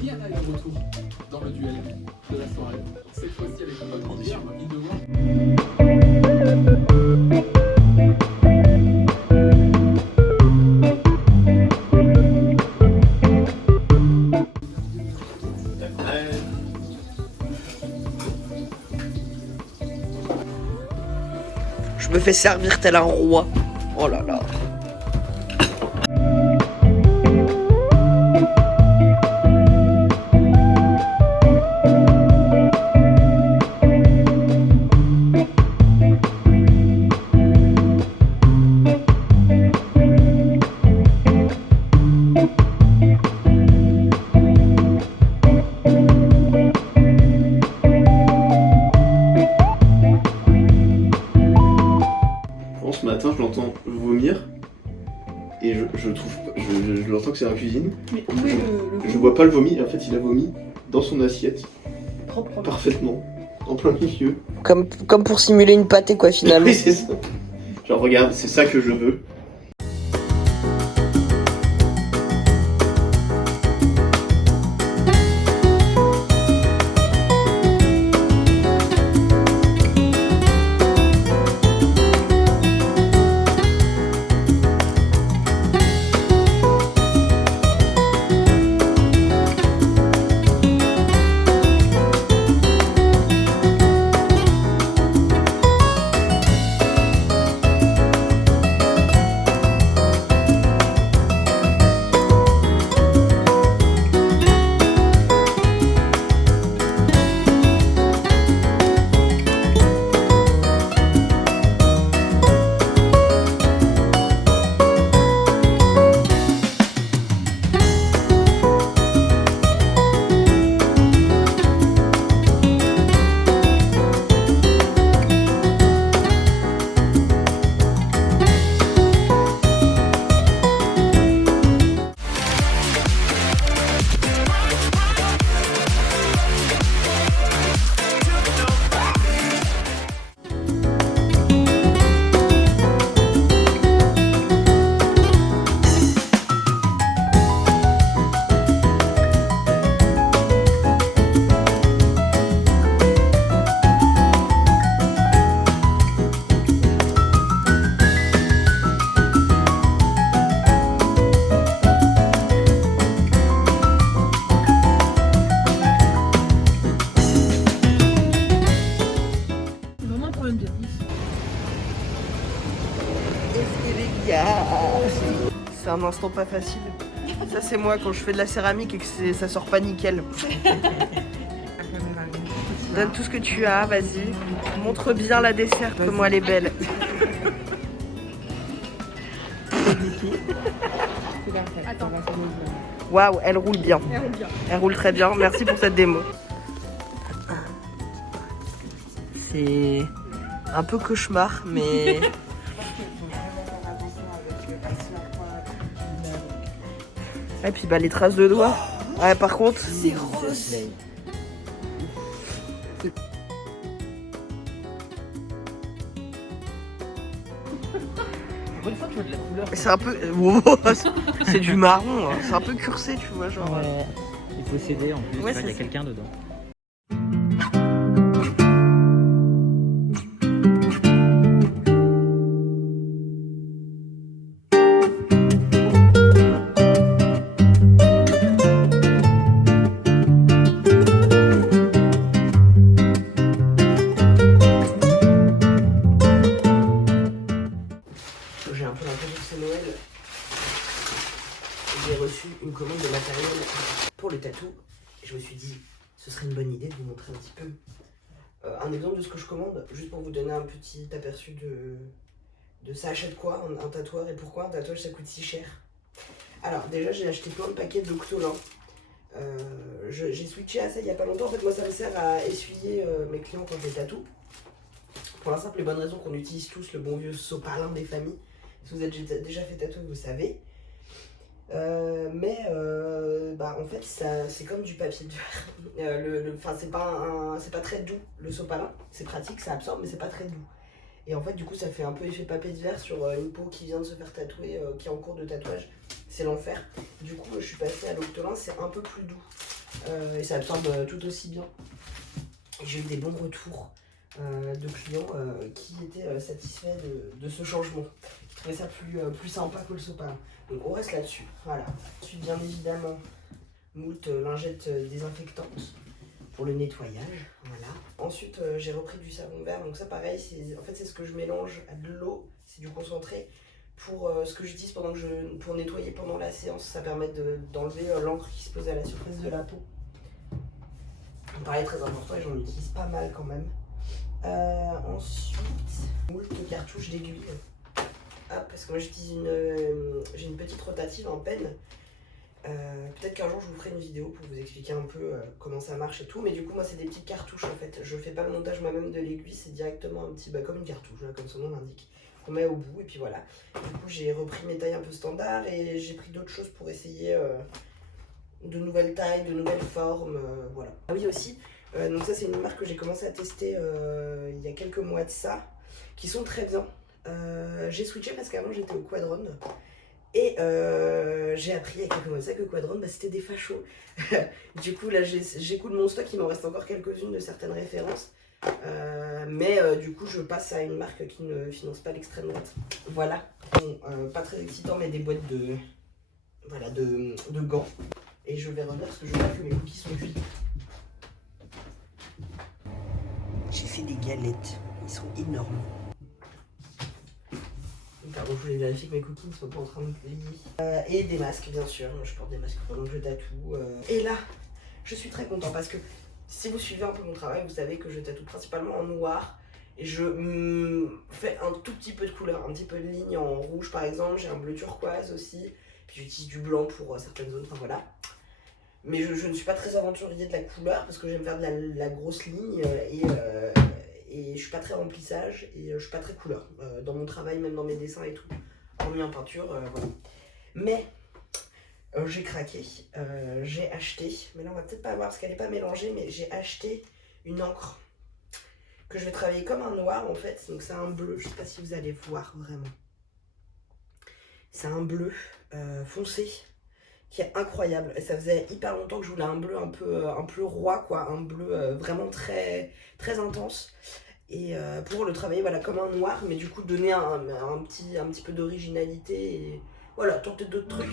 Rihanna est de retour dans le duel de la soirée. Cette fois-ci avec une bonne condition. Il devoir. Je me fais servir tel un roi. Oh là là. Ce matin, je l'entends vomir et je trouve, je l'entends que c'est dans la cuisine. Mais où est le Je vois pas le vomi, en fait il a vomi dans son assiette, propre? parfaitement, en plein milieu. Comme pour simuler une pâtée quoi finalement. Oui c'est ça. Genre regarde, c'est ça que je veux. C'est un instant pas facile. Ça c'est moi quand je fais de la céramique et que ça sort pas nickel. Donne tout ce que tu as, vas-y. Montre bien la dessert, comment elle est belle. Attends. Waouh, elle roule bien. Elle roule bien. Elle roule très bien, merci pour cette démo. C'est un peu cauchemar, mais... Et puis bah les traces de doigts. Ouais par contre... C'est rose. C'est un peu... c'est du marron, hein. C'est un peu cursé tu vois genre... Ouais, il faut s'aider en plus, Ouais, il y a quelqu'un dedans. J'ai un peu l'impression que c'est Noël. J'ai reçu une commande de matériel pour le tatou. Et je me suis dit, ce serait une bonne idée de vous montrer un petit peu un exemple de ce que je commande, juste pour vous donner un petit aperçu de ça achète quoi, un tatoueur, et pourquoi un tatouage ça coûte si cher. Alors déjà j'ai acheté plein de paquets d'Octolin. J'ai switché à ça il y a pas longtemps. En fait moi ça me sert à essuyer mes clients quand je les tatoue. Pour la simple et bonne raison qu'on utilise tous le bon vieux sopalin des familles. Si vous êtes déjà fait tatouer, vous savez. En fait c'est comme du papier de verre. C'est pas très doux le sopalin, c'est pratique, ça absorbe mais c'est pas très doux. Et en fait du coup ça fait un peu effet papier de verre sur une peau qui vient de se faire tatouer, qui est en cours de tatouage. C'est l'enfer. Du coup je suis passée à l'Octolin, c'est un peu plus doux. et ça absorbe tout aussi bien. J'ai eu des bons retours de clients qui étaient satisfaits de ce changement, qui trouvaient ça plus sympa que le sopalin. Donc on reste là-dessus. Voilà. Ensuite, bien évidemment, moult lingettes désinfectantes pour le nettoyage. Voilà. Ensuite, j'ai repris du savon vert. Donc ça, pareil, c'est ce que je mélange à de l'eau. C'est du concentré. Pour ce que j'utilise pour nettoyer pendant la séance, ça permet d'enlever l'encre qui se pose à la surface de la peau. Pareil, très important et j'en utilise pas mal quand même. Ensuite, moult cartouches d'aiguilles. Parce que moi j'ai une petite rotative en penne. Peut-être qu'un jour je vous ferai une vidéo pour vous expliquer un peu comment ça marche et tout. Mais du coup, moi c'est des petites cartouches en fait. Je fais pas le montage moi-même de l'aiguille, c'est directement un petit, comme une cartouche, là, comme son nom l'indique. Qu'on met au bout et puis voilà. Du coup, j'ai repris mes tailles un peu standards et j'ai pris d'autres choses pour essayer de nouvelles tailles, de nouvelles formes. Voilà. Ah oui, aussi. Donc ça c'est une marque que j'ai commencé à tester il y a quelques mois de ça, qui sont très bien. J'ai switché parce qu'avant j'étais au Quadron et j'ai appris il y a quelques mois de ça que Quadron c'était des fachos. Du coup là j'écoule mon stock, il m'en reste encore quelques-unes de certaines références, mais du coup je passe à une marque qui ne finance pas l'extrême droite. Voilà, bon, pas très excitant mais des boîtes de gants et je vais revenir parce que je vois que mes cookies sont cuits. J'ai fait des galettes, ils sont énormes. Pardon, je voulais vérifier que mes cookies ne soient pas en train de plier. Et des masques, bien sûr. Je porte des masques pendant que je tatoue. Et là, je suis très content parce que si vous suivez un peu mon travail, vous savez que je tatoue principalement en noir. Et je fais un tout petit peu de couleur, un petit peu de ligne en rouge par exemple. J'ai un bleu turquoise aussi. Puis j'utilise du blanc pour certaines zones, enfin voilà. Mais je ne suis pas très aventurier de la couleur parce que j'aime faire de la grosse ligne et je suis pas très remplissage et je suis pas très couleur dans mon travail, même dans mes dessins et tout, hormis en peinture, voilà. Mais j'ai craqué, j'ai acheté, mais là on va peut-être pas voir parce qu'elle est pas mélangée, mais j'ai acheté une encre que je vais travailler comme un noir en fait, donc c'est un bleu, je sais pas si vous allez voir vraiment. C'est un bleu foncé qui est incroyable et ça faisait hyper longtemps que je voulais un bleu un peu roi quoi, un bleu vraiment très très intense et pour le travailler voilà comme un noir mais du coup donner un petit peu d'originalité et voilà, tenter d'autres trucs.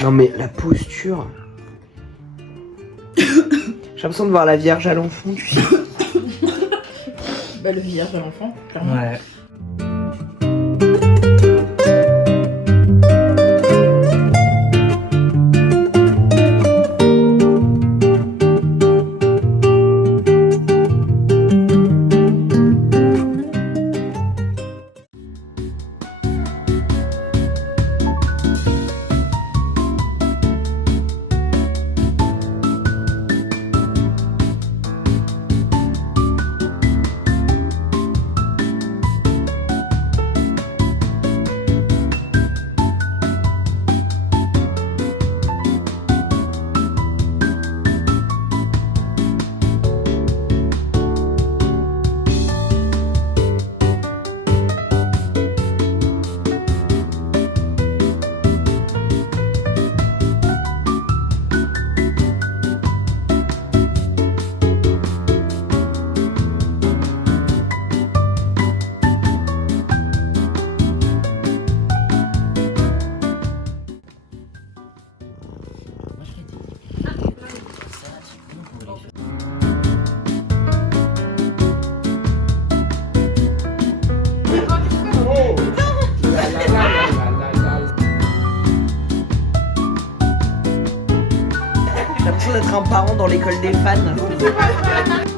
Non mais la posture. J'ai l'impression de voir la Vierge à l'enfant, tu sais. Bah le village à l'enfant, clairement. Ouais. un parent dans l'école des fans.